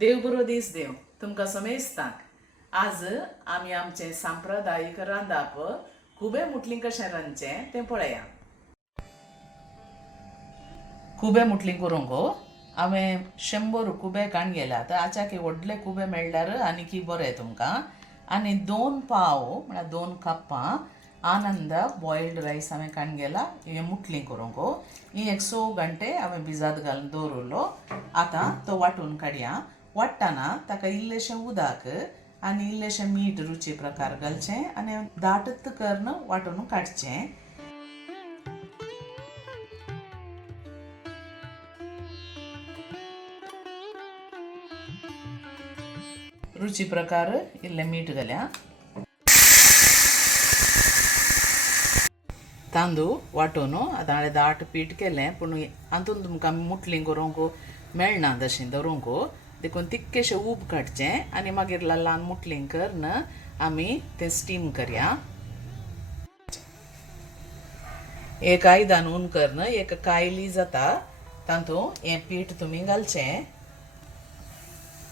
देव बरो दीस देव तुमकां समेस्ताक आज आमी आमचे सांप्रदायिक रांदप खुबे मुटलीं कशें रांदचें तें पळया. खुबे मुटलीं करूंक हांवें 100 खुबे काण गेल्यात. आचाकी व्हडले खुबे मेळ्ळ्यार आनीक बरें तुमकां. आनी 2 पाव म्हळ्यार 2 कप्पां आनंद बॉयल्ड रायस हांवें काण गेला हे मुटलीं करूंक. ही 100 घंटे हांवें भिजत घालून दवरलो. आतां तो वांटून काडया. वाडटाना ताका इल्लेशें उदक आनी इल्लेशें मीठ रुची प्रकार घालचें आनी दाटत करून वांटून काडचें. रुची प्रकार इल्लें मीठ घाल्या. तांदूळ वांटून आतां हांवें दाट पीठ केलें पूण हातूंत तुमकां मुटलीं करूंक मेळना तशीं धरूंक. देखून तिक्केशें उब काडचें आनी मागीर ल्हान मुटलीं करून आमी तें स्टीम करया. एक आयदान ऊन करून एक कायली जाता तातूंत हें पीठ तुमी घालचें.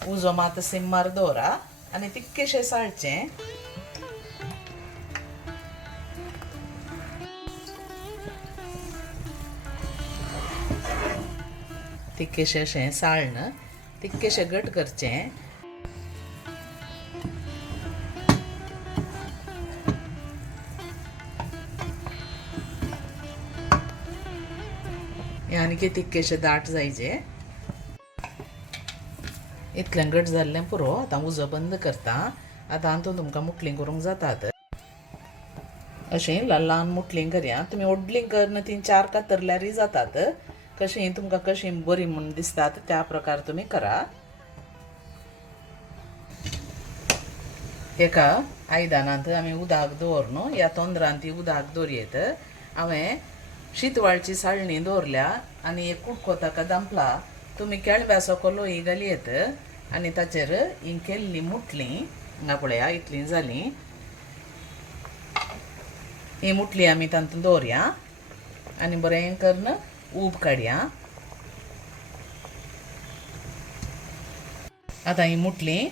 उजो मात सिम्मार दवरा आनी तिक्केशें साळचें. तिक्केशें अशें साळन तिक्केशें घट करचें. हें आनीक तिक्केशें दाट जायचें. इतलें घट जाल्लें पुरो. आतां उजो बंद करता. आतां हातूंत तुमकां मुटलीं करूंक जातात. अशीं ल्हान मुटलीं करया. तुमी व्हडलीं करून 3-4 कातरल्यारय जातात. कशीं तुमकां कशीं बरीं म्हूण दिसतात त्या प्रकार तुमी करा. एका आयदानांत आमी उदक दवरून ह्या तोंदरांत ती उदक दवरयेत. हांवें शीतवाळची साळणी दवरल्या आनी एक कुडको ताका दांपला. तुमी केळब्या सकयल लोई घालयेत आनी ताचेर ही केल्लीं मुटलीं हांगा पळया इतलीं जालीं. ही मुटलीं आमी तातूंत दवरया आनी बरें करून उब काडया. आतां ही मुटलीं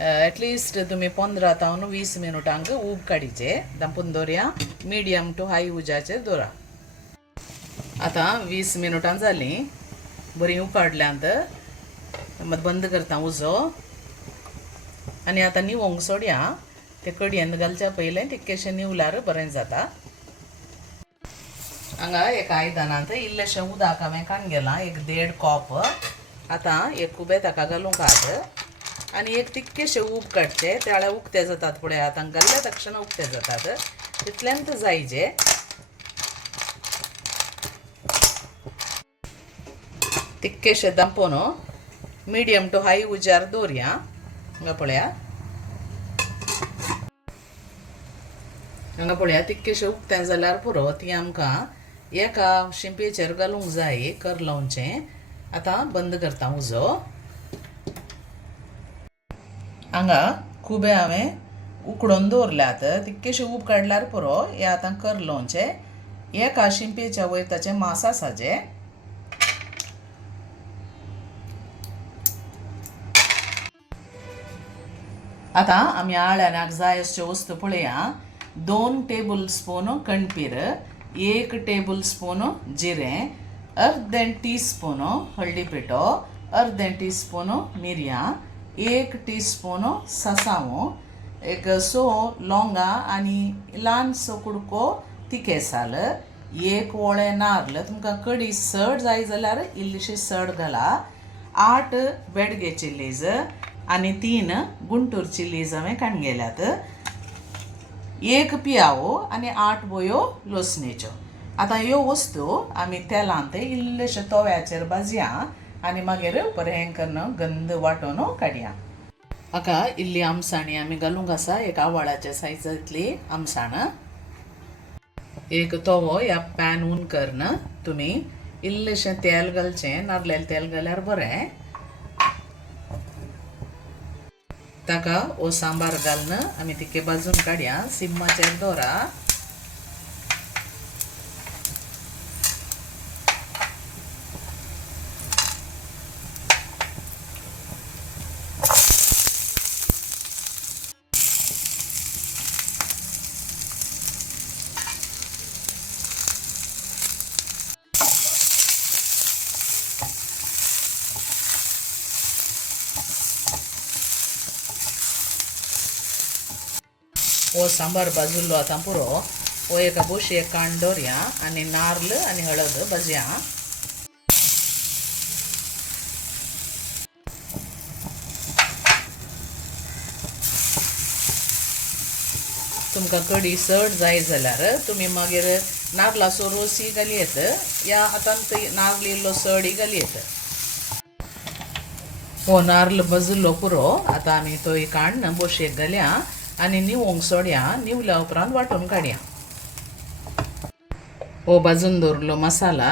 एटलिस्ट तुमी 15 ते 20 मिनटांक उब काडीचे. धांपून दवरया. मिडियम टू हाय उजाचेर दवरा. आतां 20 मिनटां जालीं. बरीं उकाडल्यांत मात बंद करता उजो आनी आतां निवोंक सोडया. ते कडयेंत घालच्या पयलें तिक्केशें निवल्यार बरें जाता. हांगा एका आयदानांत इल्लेशें उदक हांवें काण गेलां. एक 1.5 कप. आतां एक खुबे ताका घालूंक आसात आनी एक तिक्केशें उब काडचें. त्या वेळार उक्ते जातात पळय. आतां घाल्ल्या तक्षण उक्ते जातात. तितल्यांत जायचे. तिक्केशें दांपोवन मिडियम टू हाय उजार दवरया. हांगा पळया तिक्केशें उक्तें जाल्यार पुरो. ती आमकां एका शिंपयेचेर घालूंक जाय कर लावचें. आतां बंद करता उजो. हांगा खुबे हांवें उकडोवन दवरल्यात. तिक्केशें उब काडल्यार पुरो. हें आतां कर लावचें. एका शिंपयेच्या वयर ताचें मांस आसाचें. आतां आमी आळ्याक जाय अश्यो वस्तू पळया. 2 टेबल स्पून कणपीर, 1 टेबल स्पून जिरें, अर्दें टीस्पून हळदी पिठो, अर्दें टीस्पून मिरयां, 1 टीस्पून सासांव, एक 6 लवंगां आनी ल्हानसो कुडको तिखेसाल, 1 वोळें नाल्ल. तुमकां कडी चड जाय जाल्यार इल्लीशी चड घाला. 8 बेडगे चिल्लीज आनी 3 गुंटूर चिल्लीज हांवें काण गेल्यात. 1 पियावो आनी 8 बोयो लसणेच्यो. आतां ह्यो वस्तू आमी तेलांत इल्लेशे तव्याचेर भाजया आनी मागीर बरें करून गंद वांटून काडया. हाका इल्ली आमसाणी आमी घालूंक आसा. एक आवाळाच्या सायजांतली आमसाण. एक तवो ह्या पॅन ऊन करून तुमी इल्लेशें तेल घालचें. नारळेलें तेल घाल्यार बरें. ताका हो सांबार घालून आमी तिके भाजून काडया. सिम्माचेर दवरा. हो सांबार भाजूल्लो आतां पुरो हो एका बोशयेक कांड दवरया आनी नारळ आनी हळद भाजया. तुमकां कडी चड जाय जाल्यार तुमी मागीर नारळाचो रोसय घालयेत या आतां नारळ इल्लो चडय घालयेत. हो नारळ भाजूल्लो पुरो आतां आमी तो काडून बोशयेक घालया आनी निवोंक सोडया. निवल्या उपरांत वांटून काडया. हो भाजून दवरलो मसाला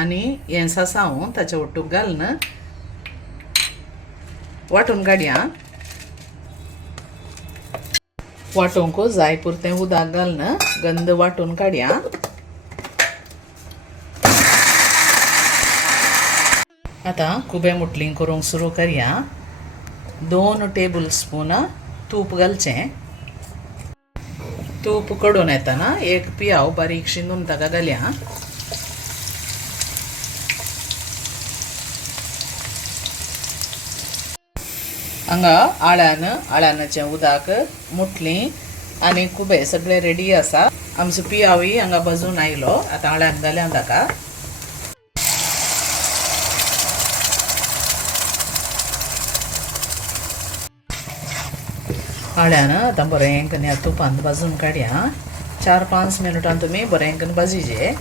आनी हें सांसावून ताच्या ओट्टूक घालून वांटून काडया. वांटूंक जाय पुरतें उदक घालून गंद वांटून काडया. आतां खुबे मुटलीं करूंक सुरू करया. 2 टेबल स्पून तूप घालचें. तूप कडून येतना एक पियाव बारीक शिंदून ताका घालया. हांगा आळ्यानाचें उदक मुटलीं आनी खुबे सगळे रेडी आसा. आमचो पियावय हांगा भाजून आयलो. आतां आळ्यान घालया ताका. आळ्यान आतां बरें करून ह्या तुपांत भाजून काडया. 4-5 मिनटां तुमी बरें करून भाजीचे.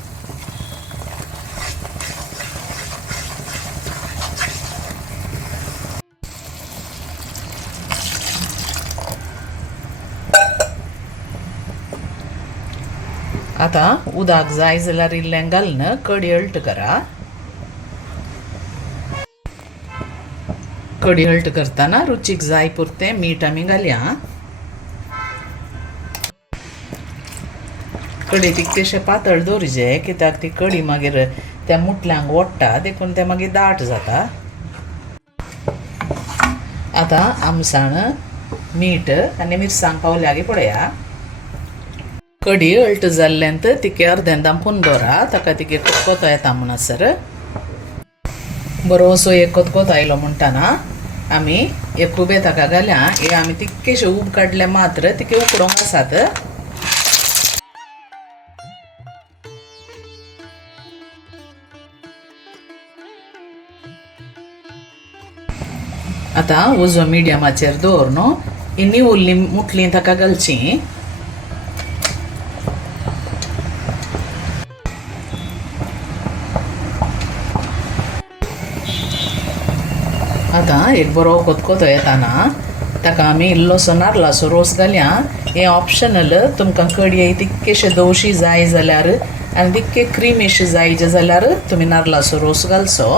आतां उदक जाय जाल्यार इल्लें घालून कडी हळट करा. कडी हळट करतना रुचीक जाय पुरतें मीठ आमी घालया. कडी तितकेशें पातळ दवरचें कित्याक ती कडी मागीर त्या मुटल्यांक ओडटा देखून तें मागीर दाट जाता. आतां आमसाण मीठ आनी मिरसांग पावल्या गे पळया. कडी हळट जाल्ल्यांत तिके अर्दें दांपून दवरा. ताका तिके कोतकोतो येता म्हणसर बरोसो एक कोतकोतो आयलो म्हणटाना आमी एक खुबे ताका घाल्या. हे आमी तितकेशे उब काडले मात्र तिके उकडोंक आसात. आतां उजो मिडियमाचेर दवर न्हू. ही निवुल्लीं मुटलीं ताका घालचीं. आतां एक बरो कोतकोतो येताना ताका आमी इल्लोसो नारळाचो रोस घालया. हें ऑप्शनल. तुमकां कडी तितकेशे दवशी जाय जाल्यार आनी तितके क्रिमीश जायचे जाल्यार तुमी नारळाचो रोस घालचो.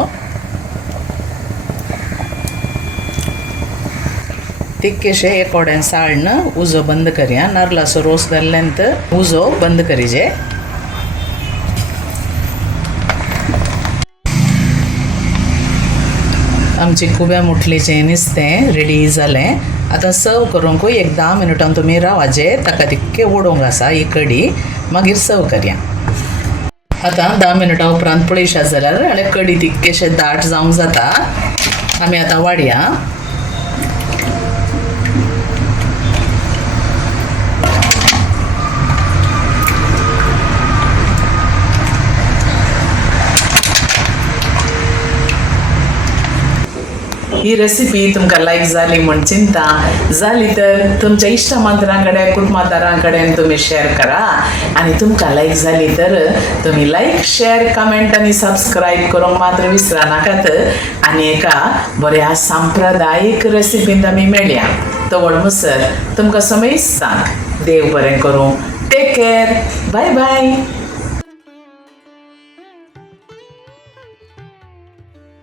तितकेशे एक कोड्यान साळन उजो बंद करया. नारळाचो रोस घाल्ल्यांत उजो बंद करीजे. आमची खुब्या मुटलीचें नुस्तें रेडी जालें. आतां सर्व करूंकूय एक 10 मिनटां तुमी रावाजे. ताका तितकें ओडोंक आसा ही कडी. मागीर सर्व करया. आतां 10 मिनटां उपरांत पळयशात जाल्यार कडी तितकेशें दाट जावंक जाता. आमी आतां वाडया. ही रेसिपी तुमकां लायक जाली म्हण चिंता. जाली तर तुमच्या इश्टमित्रां कडेन कुटुंबादारां कडेन तुमी शेअर करा. आनी तुमकां लायक जाली तर तुमी लायक शेअर कमेंट आनी सबस्क्रायब करूंक मात्र विसरा नाकात. आनी एका बऱ्या सांप्रदायीक रेसिपींत आमी मेळया. तवड मुसर तुमकां समज सांग. देव बरें करूं. Take care. Bye bye.